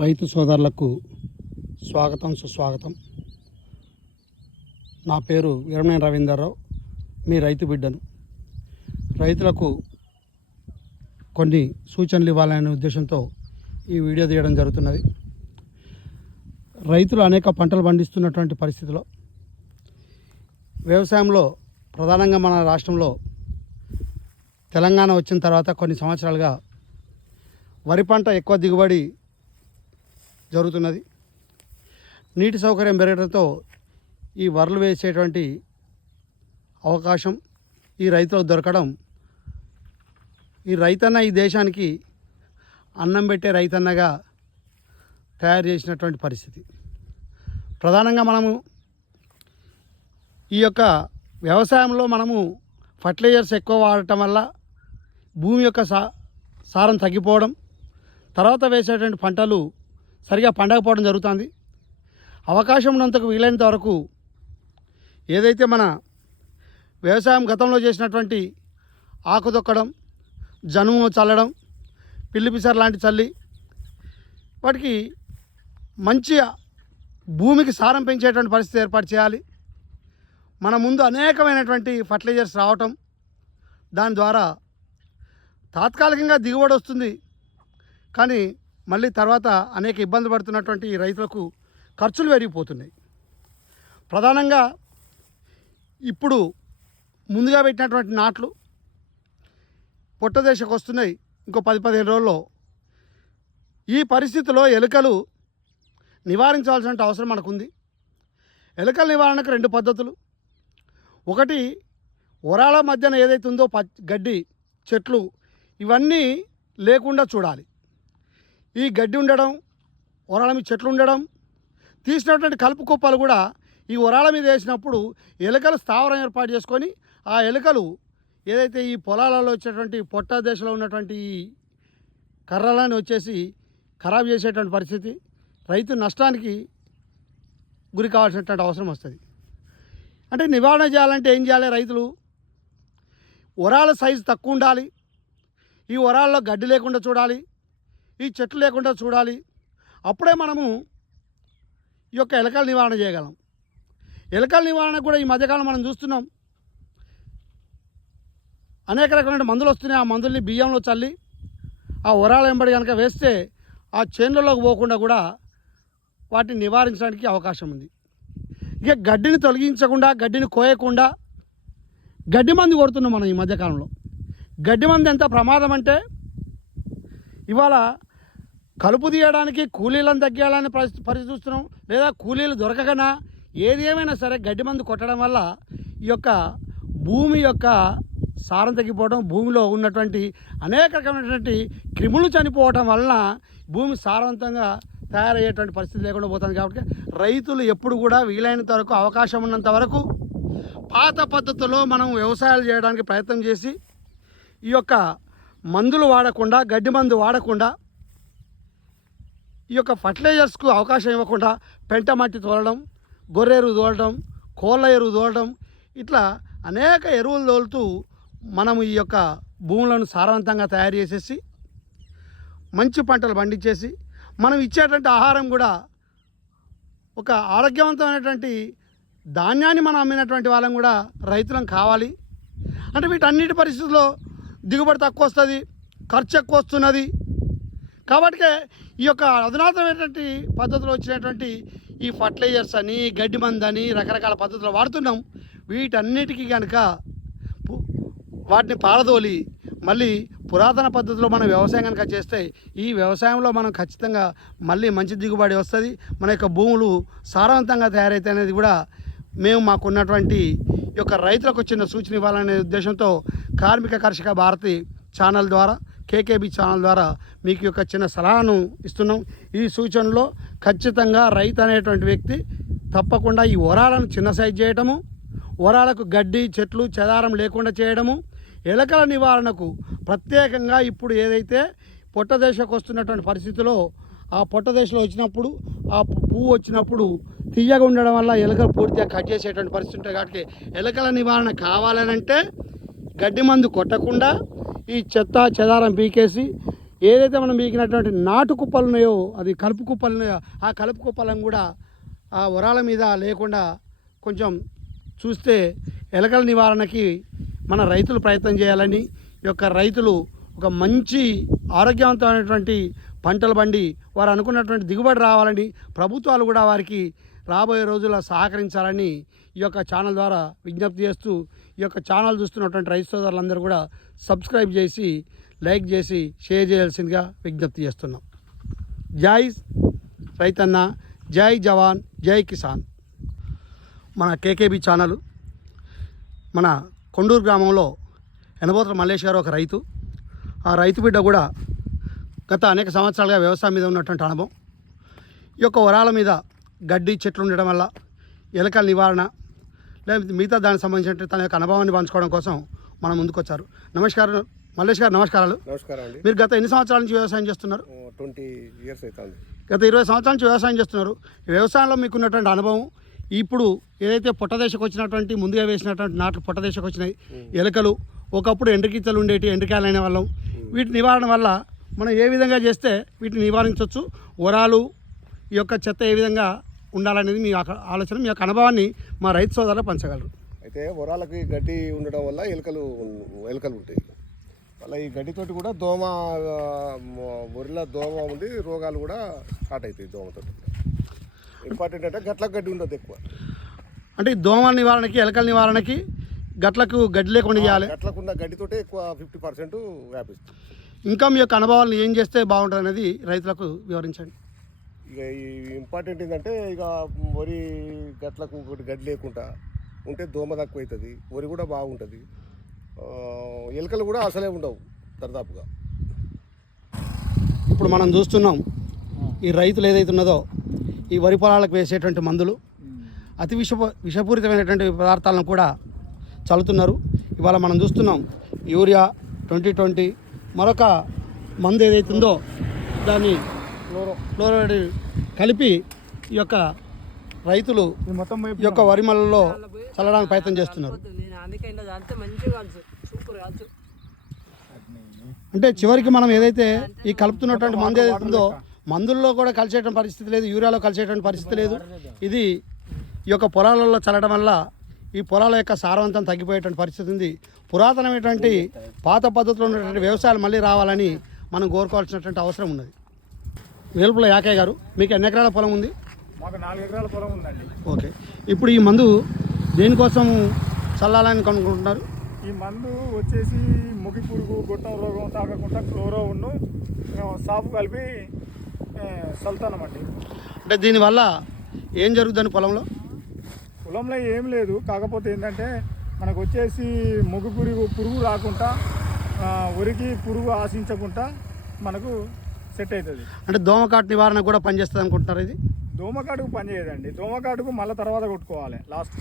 రైతు సోదరులకు స్వాగతం సుస్వాగతం. నా పేరు వీరమనేని రవీందర్రావు. మీ రైతు బిడ్డను. రైతులకు కొన్ని సూచనలు ఇవ్వాలనే ఉద్దేశంతో ఈ వీడియో తీయడం జరుగుతున్నది. రైతులు అనేక పంటలు పండిస్తున్నటువంటి పరిస్థితిలో వ్యవసాయంలో ప్రధానంగా మన రాష్ట్రంలో తెలంగాణ వచ్చిన తర్వాత కొన్ని సంవత్సరాలుగా వరి పంట ఎక్కువ దిగుబడి జరుగుతున్నది. నీటి సౌకర్యం పెరగడంతో ఈ వరలు వేసేటువంటి అవకాశం ఈ రైతులకు దొరకడం. ఈ రైతన్న ఈ దేశానికి అన్నం పెట్టే రైతన్నగా తయారు చేసినటువంటి పరిస్థితి. ప్రధానంగా మనము ఈ యొక్క వ్యవసాయంలో మనము ఫర్టిలైజర్స్ ఎక్కువ వాడటం వల్ల భూమి యొక్క సా సారం తగ్గిపోవడం. తర్వాత వేసేటువంటి పంటలు సరిగా పండకపోవడం జరుగుతుంది. అవకాశం ఉన్నంతకు వీలైనంత వరకు ఏదైతే మన వ్యవసాయం గతంలో చేసినటువంటి ఆకు దొక్కడం జనుము చల్లడం పిల్లిపిసర్ లాంటి చల్లి వాటికి మంచి భూమికి సారం పెంచేటువంటి పరిస్థితి ఏర్పాటు చేయాలి. మన ముందు అనేకమైనటువంటి ఫర్టిలైజర్స్ రావటం దాని ద్వారా తాత్కాలికంగా దిగుబడి వస్తుంది. కానీ మళ్ళీ తర్వాత అనేక ఇబ్బంది పడుతున్నటువంటి రైతులకు ఖర్చులు పెరిగిపోతున్నాయి. ప్రధానంగా ఇప్పుడు ముందుగా పెట్టినటువంటి నాట్లు పొట్టదేశకు వస్తున్నాయి. ఇంకో పది పదిహేను రోజుల్లో ఈ పరిస్థితిలో ఎలుకలు నివారించాల్సిన అవసరం మనకుంది. ఎలుకల నివారణకు రెండు పద్ధతులు. ఒకటి వరాల మధ్యన ఏదైతే ఉందో ప గడ్డి చెట్లు ఇవన్నీ లేకుండా చూడాలి. ఈ గడ్డి ఉండడం ఒరాల మీద చెట్లు ఉండడం తీసినటువంటి కలుపు కుప్పలు కూడా ఈ ఒరాల మీద వేసినప్పుడు ఎలుకలు స్థావరం ఏర్పాటు చేసుకొని ఆ ఎలుకలు ఏదైతే ఈ పొలాలలో వచ్చేటువంటి పొట్ట దశలో ఉన్నటువంటి ఈ కర్రలని వచ్చేసి ఖరాబ్ చేసేటువంటి పరిస్థితి రైతు నష్టానికి గురి కావాల్సినటువంటి అవసరం వస్తుంది. అంటే నివారణ చేయాలంటే ఏం చేయాలి రైతులు? వరాల సైజు తక్కువ ఉండాలి. ఈ వరాల్లో గడ్డి లేకుండా చూడాలి. ఈ చెట్లు లేకుండా చూడాలి. అప్పుడే మనము ఈ యొక్క ఎలకల నివారణ చేయగలం. ఎలకల నివారణ కూడా ఈ మధ్యకాలం మనం చూస్తున్నాం. అనేక రకమైన మందులు వస్తున్నాయి. ఆ మందుల్ని బియ్యంలో చల్లి ఆ వరాల వెంబడి కనుక వేస్తే ఆ చేనులలోకి పోకుండా కూడా వాటిని నివారించడానికి అవకాశం ఉంది. ఇక గడ్డిని తొలగించకుండా గడ్డిని కోయకుండా గడ్డి మందు కొడుతున్నాం మనం ఈ మధ్యకాలంలో. గడ్డి మందు ఎంత ప్రమాదం అంటే ఇవాళ కలుపు తీయడానికి కూలీలను తగ్గాలని పరిస్థితి చూస్తున్నాం లేదా కూలీలు దొరకకనా? ఏది ఏమైనా సరే గడ్డి మందు కొట్టడం వల్ల ఈ యొక్క భూమి యొక్క సారం తగ్గిపోవడం భూమిలో ఉన్నటువంటి అనేక రకమైనటువంటి క్రిములు చనిపోవటం వలన భూమి సారవంతంగా తయారయ్యేటువంటి పరిస్థితి లేకుండా పోతుంది కాబట్టి రైతులు ఎప్పుడు కూడా వీలైనంత వరకు అవకాశం ఉన్నంత వరకు పాత పద్ధతిలో మనం వ్యవసాయాలు చేయడానికి ప్రయత్నం చేసి ఈ యొక్క మందులు వాడకుండా గడ్డి మందు వాడకుండా ఈ యొక్క ఫర్టిలైజర్స్కు అవకాశం ఇవ్వకుండా పెంట మట్టి తోలడం గొర్రె ఎరువు తోలడం కోళ్ళ ఎరువు తోలడం ఇట్లా అనేక ఎరువులు తోలుతూ మనము ఈ యొక్క భూములను సారవంతంగా తయారు చేసేసి మంచి పంటలు పండించేసి మనం ఇచ్చేటువంటి ఆహారం కూడా ఒక ఆరోగ్యవంతమైనటువంటి ధాన్యాన్ని మనం అమ్మినటువంటి వాళ్ళం కూడా రైతులం కావాలి. అంటే వీటన్నిటి పరిస్థితుల్లో దిగుబడి తక్కువ వస్తుంది ఖర్చు ఎక్కువ వస్తున్నది. కాబట్టి ఈ యొక్క అధునాతనమైనటువంటి పద్ధతిలో వచ్చినటువంటి ఈ ఫర్టిలైజర్స్ అని గడ్డి మందని రకరకాల పద్ధతులు వాడుతున్నాం. వీటన్నిటికీ కనుక వాటిని పారదోలి మళ్ళీ పురాతన పద్ధతిలో మనం వ్యవసాయం కనుక చేస్తే ఈ వ్యవసాయంలో మనం ఖచ్చితంగా మళ్ళీ మంచి దిగుబడి వస్తుంది. మన యొక్క భూములు సారవంతంగా తయారైతే అనేది కూడా మేము మాకున్నటువంటి ఈ యొక్క రైతులకు చిన్న సూచన ఇవ్వాలనే ఉద్దేశంతో కార్మిక కర్షక భారతి ఛానల్ ద్వారా కేకేబి ఛానల్ ద్వారా మీకు యొక్క చిన్న సలహాను ఇస్తున్నాం. ఈ సూచనలో ఖచ్చితంగా రైతు అనేటువంటి వ్యక్తి తప్పకుండా ఈ వరాలను చిన్న సైజ్ చేయటము వరాలకు గడ్డి చెట్లు చెదారం లేకుండా చేయడము ఎలకల నివారణకు ప్రత్యేకంగా ఇప్పుడు ఏదైతే పొట్టదేశకు వస్తున్నటువంటి పరిస్థితిలో ఆ పొట్టదేశలో వచ్చినప్పుడు ఆ పువ్వు వచ్చినప్పుడు తీయగా ఉండడం వల్ల ఎలకలు పూర్తిగా కట్ చేసేటువంటి పరిస్థితి ఉంటాయి కాబట్టి ఎలకల నివారణ కావాలనంటే గడ్డి మందు కొట్టకుండా ఈ చెత్త చెదారం పీకేసి ఏదైతే మనం పీకినటువంటి నాటు కుప్పలు ఉన్నాయో అది కలుపు కుప్పలు ఉన్నాయో ఆ కలుపు కుప్పలను కూడా ఆ వరాల మీద లేకుండా కొంచెం చూస్తే ఎలకల నివారణకి మన రైతులు ప్రయత్నం చేయాలని ఈ యొక్క రైతులు ఒక మంచి ఆరోగ్యవంతమైనటువంటి పంటలు పండి వారు అనుకున్నటువంటి దిగుబడి రావాలని ప్రభుత్వాలు కూడా వారికి రాబోయే రోజుల్లో సహకరించాలని ఈ యొక్క ఛానల్ ద్వారా విజ్ఞప్తి చేస్తూ ఈ యొక్క ఛానల్ చూస్తున్నటువంటి రైతు సోదరులందరూ కూడా సబ్స్క్రైబ్ చేసి లైక్ చేసి షేర్ చేయాల్సిందిగా విజ్ఞప్తి చేస్తున్నాం. జై రైతన్న జై జవాన్ జై కిసాన్. మన కేకేబీ ఛానల్ మన కొండూరు గ్రామంలో ఎనబోతల మల్లేష్ గారు ఒక రైతు. ఆ రైతు బిడ్డ కూడా గత అనేక సంవత్సరాలుగా వ్యవసాయం మీద ఉన్నటువంటి అనుభవం. ఈ యొక్క వరాల మీద గడ్డి చెట్లు ఉండడం వల్ల ఎలకల నివారణ లేదా మిగతా దానికి సంబంధించిన తన యొక్క అనుభవాన్ని పంచుకోవడం కోసం మనం ముందుకొచ్చారు. నమస్కారం మల్లేష్ గారు నమస్కారాలు. నమస్కారం అండి. మీరు గత ఎన్ని సంవత్సరాల నుంచి వ్యవసాయం చేస్తున్నారు? ట్వంటీ ఇయర్స్ అవుతుంది గత ఇరవై సంవత్సరాల నుంచి వ్యవసాయం చేస్తున్నారు. వ్యవసాయంలో మీకు ఉన్నటువంటి అనుభవం ఇప్పుడు ఏదైతే పొట్టదేశకు వచ్చినటువంటి ముందుగా వేసినటువంటి నాట్లు పొట్టదేశకు వచ్చినాయి ఎలుకలు ఒకప్పుడు ఎండ్రికిచ్చలు ఉండేటి ఎండ్రికాయలు అనే వాళ్ళం. వీటి నివారణ వల్ల మనం ఏ విధంగా చేస్తే వీటిని నివారించవచ్చు? వరాలు ఈ యొక్క చెత్త ఏ విధంగా ఉండాలనేది మీ ఆలోచన మీ యొక్క అనుభవాన్ని మా రైతు సోదరులు పంచగలరు. అయితే వరాలకి గడ్డి ఉండడం వల్ల ఎలుకలు ఎలుకలు ఉంటాయి. మళ్ళీ ఈ గడ్డితోటి కూడా దోమ వరిలో దోమ ఉండి రోగాలు కూడా స్టార్ట్ అవుతాయి దోమతో ఇంపార్టెంట్ అంటే గట్ల గడ్డి ఉండదు ఎక్కువ. అంటే ఈ దోమల నివారణకి ఎలకల నివారణకి గట్లకు గడ్డి లేకుండా చేయాలి? గట్లకున్న గడ్డితోటే ఎక్కువ ఫిఫ్టీ పర్సెంట్ వ్యాపిస్తుంది. ఇంకా మీ యొక్క అనుభవాలను ఏం చేస్తే బాగుంటుంది అనేది రైతులకు వివరించండి. ఇక ఈ ఇంపార్టెంట్ ఏంటంటే ఇక వరి గట్లకు ఒకటి గడ్డి లేకుండా ఉంటే దోమ తక్కువ అవుతుంది వరి కూడా బాగుంటుంది. ఎలుకలు కూడా అసలే ఉండవు దరిదాపుగా. ఇప్పుడు మనం చూస్తున్నాం ఈ రైతులు ఏదైతే ఉన్నదో ఈ వరి పొలాలకు వేసేటువంటి మందులు అతి విష విషపూరితమైనటువంటి పదార్థాలను కూడా చల్లుతున్నారు. ఇవాళ మనం చూస్తున్నాం యూరియా ట్వంటీ ట్వంటీ మరొక మందు ఏదైతే ఉందో దాన్ని ఫ్లోరో ఫ్లోరైడ్ కలిపి ఈ యొక్క రైతులు ఈ యొక్క వరి మల్లలో చల్లడానికి ప్రయత్నం చేస్తున్నారు. అంటే చివరికి మనం ఏదైతే ఈ కలుపుతున్నటువంటి మందు ఏదైతే ఉందో మందుల్లో కూడా కలిసేటువంటి పరిస్థితి లేదు యూరియాలో కలిసేటువంటి పరిస్థితి లేదు. ఇది ఈ యొక్క పొలాలలో చల్లడం వల్ల ఈ పొలాల యొక్క సారవంతం తగ్గిపోయేటువంటి పరిస్థితి ఉంది. పురాతనమైనటువంటి పాత పద్ధతిలో ఉన్నటువంటి వ్యవసాయాలు మళ్ళీ రావాలని మనం కోరుకోవాల్సినటువంటి అవసరం ఉన్నది. వేలుపుల యాకయ్య గారు మీకు ఎన్ని ఎకరాల పొలం ఉంది? మాకు నాలుగు ఎకరాల పొలం ఉందండి. ఓకే. ఇప్పుడు ఈ మందు దేనికోసం చల్లాలని కనుక్కుంటున్నారు? ఈ మందు వచ్చేసి ముగి పురుగు గొట్టం రోగం తాగకుండా క్లోరో ఉన్ను సాపు కలిపి ఏ, చల్లుతానమండి. అంటే దీనివల్ల ఏం జరుగుతుంది పొలంలో? పొలంలో ఏం లేదు. కాకపోతే ఏంటంటే మనకు వచ్చేసి ముగి పురుగు పురుగు రాకుండా వరికి పురుగు ఆశించకుండా మనకు సెట్ అవుతుంది. అంటే దోమకాటు నివారణ కూడా పనిచేస్తుంది అనుకుంటున్నారు ఇది? దోమకాటుకు పని చేయదండి దోమకాటుకు మళ్ళీ తర్వాత కొట్టుకోవాలి లాస్ట్.